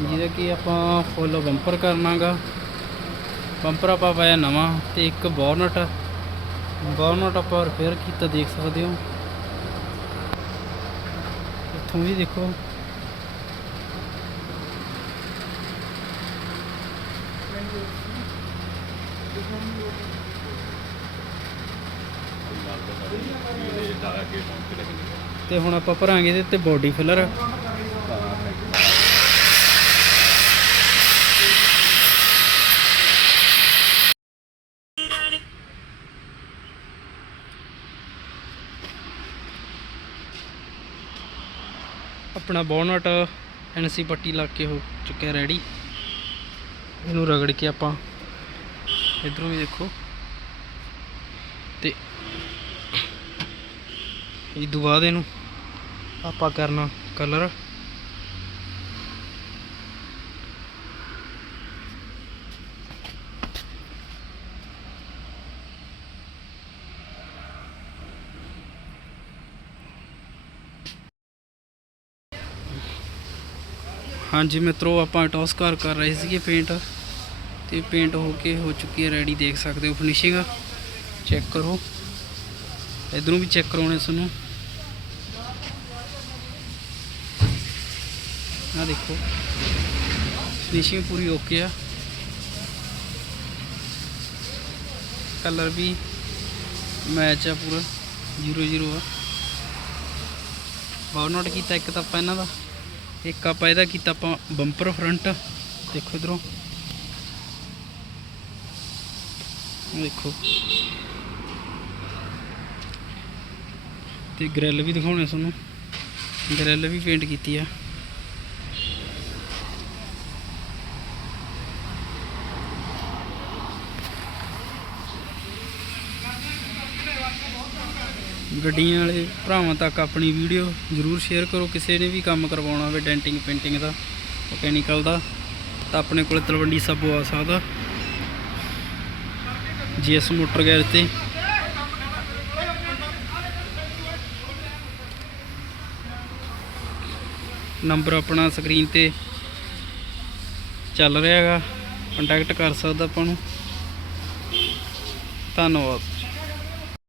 ਜਿਹਦਾ ਕਿ ਆਪਾਂ ਫੁੱਲ ਬੰਪਰ ਕਰਨਾਗਾ। ਬੰਪਰ ਆਪਾਂ ਪਾਇਆ ਨਵਾਂ ਤੇ ਇੱਕ ਬੋਰਨਟ ਬੋਰਨਟ ਆਪਾਂ ਰਿਪੇਅਰ ਕੀਤਾ, ਦੇਖ ਸਕਦੇ ਹੋ। ਇੱਥੋਂ ਵੀ ਦੇਖੋ। ਤੇ ਹੁਣ ਆਪਾਂ ਭਰਾਂਗੇ ਇਹਦੇ ਉੱਤੇ ਬੋਡੀ ਫਿਲਰ ਆਪਣਾ ਬੋਨਟ ਐਨਸੀ ਪੱਟੀ ਲਾ ਕੇ ਹੋ ਚੁੱਕਿਆ ਰੈਡੀ ਇਹਨੂੰ ਰਗੜ ਕੇ ਆਪਾਂ ਇਧਰੋਂ ਵੀ ਦੇਖੋ। ਤੇ ਇਹ ਤੋਂ ਬਾਅਦ ਇਹਨੂੰ ਆਪਾਂ ਕਰਨਾ ਕਲਰ ਹਾਂਜੀ ਮਿੱਤਰੋ, ਆਪਾਂ ਟੌਸ ਘਰ ਕਰ ਰਹੇ ਸੀਗੇ ਪੇਂਟ ਤੇ ਪੇਂਟ ਹੋ ਕੇ ਹੋ ਚੁੱਕੀ ਹੈ ਰੈਡੀ ਦੇਖ ਸਕਦੇ ਹੋ ਫਿਨਿਸ਼ਿੰਗ ਚੈੱਕ ਕਰੋ। ਇਧਰੋਂ ਵੀ ਚੈੱਕ ਕਰਾਉਣੇ ਸਾਨੂੰ ਆ ਦੇਖੋ ਫਿਨਿਸ਼ਿੰਗ ਪੂਰੀ ਓਕੇ ਆ। ਕਲਰ ਵੀ ਮੈਚ ਆ ਪੂਰਾ 00 ਆ। ਬਾਉ ਨੋਟ ਕੀਤਾ ਇੱਕ ਤਾਂ ਆਪਾਂ ਇਹਨਾਂ ਦਾ। ਇੱਕ ਆਪਾਂ ਇਹਦਾ ਕੀਤਾ ਆਪਾਂ ਬੰਪਰ ਫਰੰਟ, ਦੇਖੋ ਇਧਰੋਂ। ਦੇਖੋ। ਤੇ ਗ੍ਰਿਲ ਵੀ ਦਿਖਾਉਣੇ ਤੁਹਾਨੂੰ। ਗ੍ਰਿਲ ਵੀ ਪੇਂਟ ਕੀਤੀ ਆ। ਗੱਡੀਆਂ ਵਾਲੇ ਭਰਾਵਾਂ ਤੱਕ ਆਪਣੀ ਵੀਡੀਓ ਜ਼ਰੂਰ ਸ਼ੇਅਰ ਕਰੋ। ਕਿਸੇ ਨੇ ਵੀ ਕੰਮ ਕਰਵਾਉਣਾ ਹੋਵੇ ਡੈਂਟਿੰਗ ਪੇਂਟਿੰਗ ਦਾ ਮਕੈਨੀਕਲ ਦਾ, ਤਾਂ ਆਪਣੇ ਕੋਲ ਤਲਵੰਡੀ ਸਾਬੋ ਆ ਸਕਦਾ ਜੀਐਸ ਮੋਟਰ ਗੈਰੇਜ ਤੇ। ਨੰਬਰ ਆਪਣਾ ਸਕਰੀਨ ਤੇ ਚੱਲ ਰਿਹਾ ਹੈਗਾ। ਕੰਟੈਕਟ ਕਰ ਸਕਦਾ ਆਪਾਂ ਨੂੰ। ਧੰਨਵਾਦ।